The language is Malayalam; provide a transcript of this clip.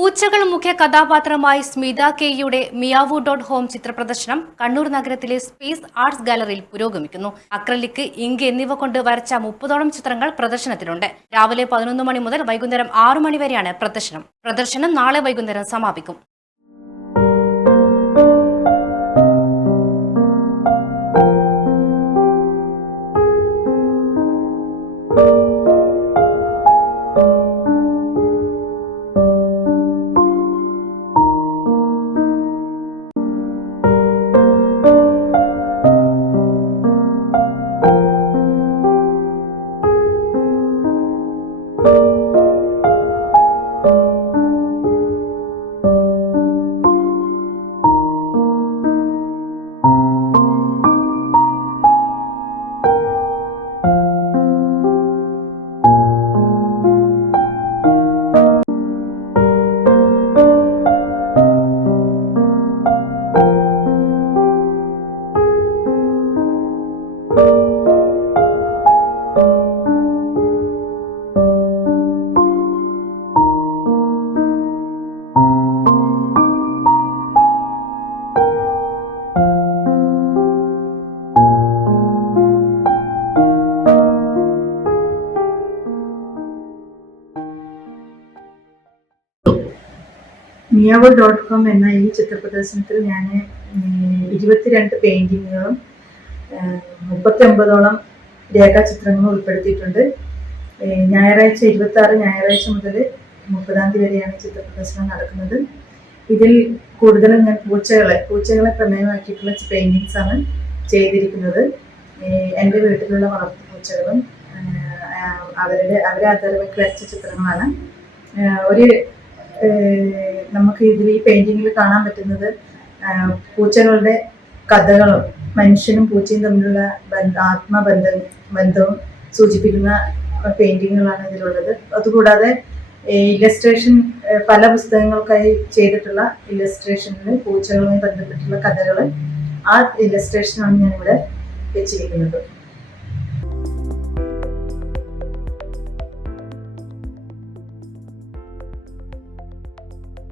പൂച്ചകൾ മുഖ്യ കഥാപാത്രമായി സ്മിത കെയുടെ മിയാവു .ഹോം ചിത്രപ്രദർശനം കണ്ണൂർ നഗരത്തിലെ സ്പേസ് ആർട്സ് ഗാലറിയിൽ പുരോഗമിക്കുന്നു. അക്രലിക്, ഇങ്ക് എന്നിവ കൊണ്ട് വരച്ച 30ഓളം ചിത്രങ്ങൾ പ്രദർശനത്തിലുണ്ട്. രാവിലെ 11 മണി മുതൽ വൈകുന്നേരം 6 മണി വരെയാണ് പ്രദർശനം നാളെ വൈകുന്നേരം സമാപിക്കും. മിയാവു .com എന്ന ഈ ചിത്രപ്രദർശനത്തിൽ ഞാൻ 22 പെയിന്റിങ്ങുകളും 39ഓളം രേഖാചിത്രങ്ങളും ഉൾപ്പെടുത്തിയിട്ടുണ്ട്. ഞായറാഴ്ച 26 ഞായറാഴ്ച മുതൽ 30-ാം തീയതി വരെയാണ് ചിത്രപ്രദർശനം നടക്കുന്നത്. ഇതിൽ കൂടുതലും ഞാൻ പൂച്ചകളെ പ്രമേയമാക്കിയിട്ടുള്ള പെയിന്റിങ്സ് ആണ് ചെയ്തിരിക്കുന്നത്. എൻ്റെ വീട്ടിലുള്ള വളർത്തു പൂച്ചകളും അവരെ ആധാരമാക്കി വരച്ച ചിത്രങ്ങളാണ്. നമുക്ക് ഇതിൽ ഈ പെയിന്റിങ്ങിൽ കാണാൻ പറ്റുന്നത് പൂച്ചകളുടെ കഥകളും മനുഷ്യനും പൂച്ചയും തമ്മിലുള്ള ബന്ധവും സൂചിപ്പിക്കുന്ന പെയിന്റിങ്ങുകളാണ് ഇതിലുള്ളത്. അതുകൂടാതെ ഇല്ലസ്ട്രേഷൻ പല പുസ്തകങ്ങൾക്കായി ചെയ്തിട്ടുള്ള ഇല്ലസ്ട്രേഷനിൽ പൂച്ചകളുമായി ബന്ധപ്പെട്ടുള്ള കഥകൾ, ആ ഇല്ലസ്ട്രേഷനാണ് ഞാനിവിടെ വെച്ചിരിക്കുന്നത്.